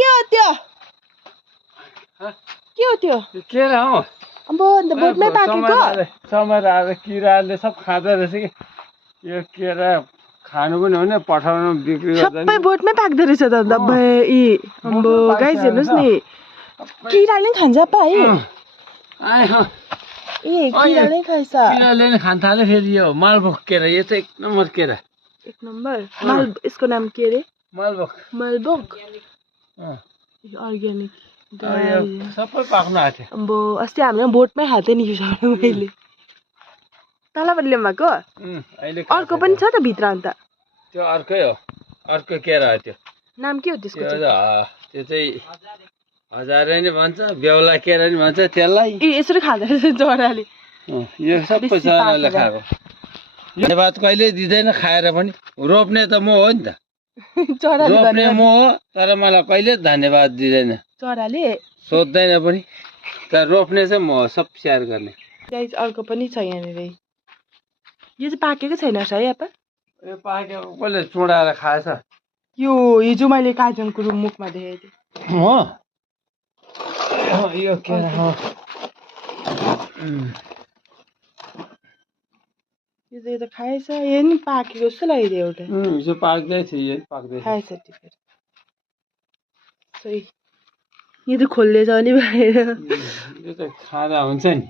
के हो त्यो के हो त्यो के र हो अब अन्त बोटमै पाकेको समराले किराले सब खाँदो रहेछ कि यो केरा खानु पनि हुने पठाउनु बिक्री गर्दैन सबै बोटमै पाक्दो रहेछ त अन्त अम्बो गाइस हेर्नुहोस् नि किराले खान्छ पा है किराले खान्छ किराले नि खान थाल्यो फेरि यो मालभोग केरा यो चाहिँ 1 नम्बर केरा 1 नम्बर यसको नाम के रे मालभोग अर्ग्यानिक सबै पाक्नु आथ्यो अम्बो अस्ति हामीले बोटमै खाथे नि मैले तलबाट ल्याउनु भएको अहिले अर्को पनि छ त भित्र अन्त त्यो अर्कै हो अर्को केरा हो त्यो नाम के हो त्यसको त्यो चाहिँ हजारे नि भन्छ बेहुला केरा नि भन्छ त्यसलाई यसरी खाँदो रहेछ चराले यो सबै चराले खाएको धन्यवाद कहिले दिँदैन खाएर पनि रोप्ने त म हो नि त रोप्ने म हो तर मलाई कहिले धन्यवाद दिँदैन चराले सोध्दैन पनि तर रोप्ने चाहिँ म हो सब स्याहार गर्ने गाइस अर्को पनि छ यहाँनिर यो चाहिँ पाकेको छैन है आपा यो पाकेको कसले चुडाएर खाएछ यो हिजो मैले काजनको मुखमा देखेको थिएँ हो यो केरा हो यो त खाएछ यो नि पाकेको जस्तो लागिदियो एउटा हिजो पाक्दै थियो यो पाक्दै खाएछ टिपेर यो त खोल्ले छ नि भएर यो त खाँदा हुन्छ नि